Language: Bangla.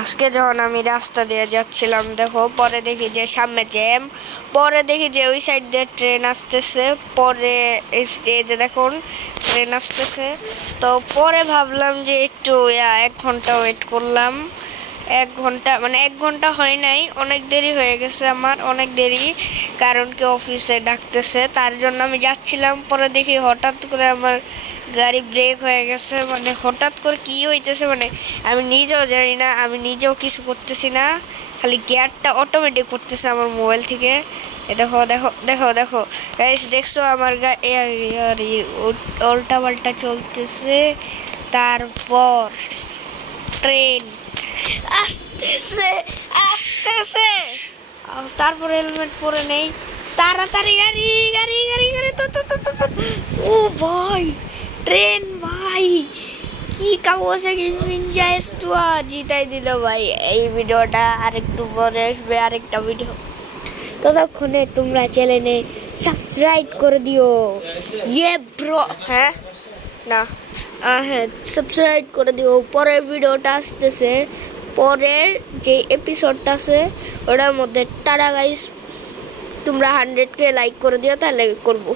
আজকে যখন আমি রাস্তা দিয়ে যাচ্ছিলাম দেখো পরে দেখি যে সামনে জ্যাম, পরে দেখি যে ওই সাইড দিয়ে ট্রেন আসতেছে, পরে এই যে দেখুন ট্রেন আসতেছে। তো পরে ভাবলাম যে একটু 1 ঘন্টা ওয়েট করলাম। 1 ঘন্টা মানে 1 ঘন্টা হয় নাই, অনেক দেরি হয়ে গেছে আমার, অনেক দেরি, কারণ কি অফিসে ডাকতেছে, তার জন্য আমি যাচ্ছিলাম। পরে দেখি হঠাৎ করে আমার গাড়ি ব্রেক হয়ে গেছে, মানে হঠাৎ করে কি হইতেছে মানে আমি নিজেও জানি না, আমি নিজেও কিছু করতেছি না, খালি গিয়ারটা অটোমেটিক করতেছে আমার মোবাইল থেকে। দেখো দেখো দেখো দেখো গাইস, দেখছো আমার উল্টা পাল্টা চলতেছে। তারপর ট্রেন আসতেছে আসতেছে, তারপর হেলমেট পরে নেই, তাড়াতাড়ি গাড়ি গাড়ি গাড়ি গাড়ি ও ভাই ট্রেন ভাই কি কাগজে জিতাই দিল ভাই। এই ভিডিওটা আরেকটু পরে আসবে, আরেকটা ভিডিও, ততক্ষণে তোমরা চ্যানেলে সাবস্ক্রাইব করে দিও। ব্রো হ্যাঁ না হ্যাঁ সাবস্ক্রাইব করে দিও। পরের ভিডিওটা আসতেছে, পরের যে এপিসোডটা আছে ওটার মধ্যে। টাটা গাইস, তোমরা 100K লাইক করে দিও, তাহলে করবো।